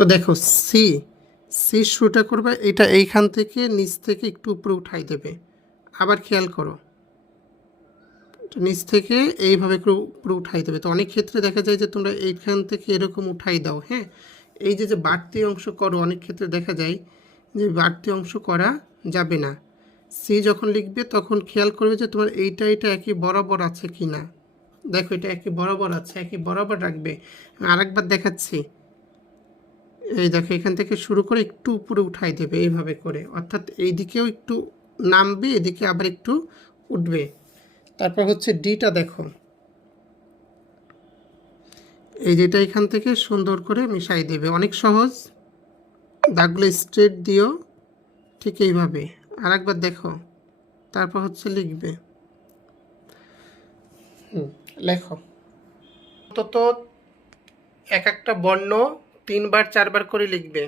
তো দেখো C, C শুরুটা করবে এটা এইখান থেকে নিচ থেকে একটু উপরে উঠাই দেবে। আবার খেয়াল করো, নিচ থেকে এইভাবে একটু উপরে উঠাই দেবে। তো অনেক ক্ষেত্রে দেখা যায় যে তোমরা এইখান থেকে এরকম উঠাই দাও, হ্যাঁ। এই যে যে বাড়তি অংশ করো, অনেক ক্ষেত্রে দেখা যায় যে বাড়তি অংশ করা যাবে না। সি যখন লিখবে তখন খেয়াল করবে যে তোমার এইটা এটা একই বরাবর আছে কি না। দেখো এটা একই বরাবর আছে, একই বরাবর রাখবে। আমি আরেকবার দেখাচ্ছি। এই দেখো এখান থেকে শুরু করে একটু উপরে উঠাই দেবে এইভাবে করে, অর্থাৎ এই দিকেও একটু নামবে, এদিকে আবার একটু উঠবে। তারপর হচ্ছে ডিটা দেখো, এই যেটা এখান থেকে সুন্দর করে মিশাই দেবে, অনেক সহজ। দাগগুলো স্ট্রেট দিও ঠিক এইভাবে। আর একবার দেখো, তারপর হচ্ছে লিখবে। লেখো অন্তত এক একটা বর্ণ 3 বার 4 বার করে লিখবে।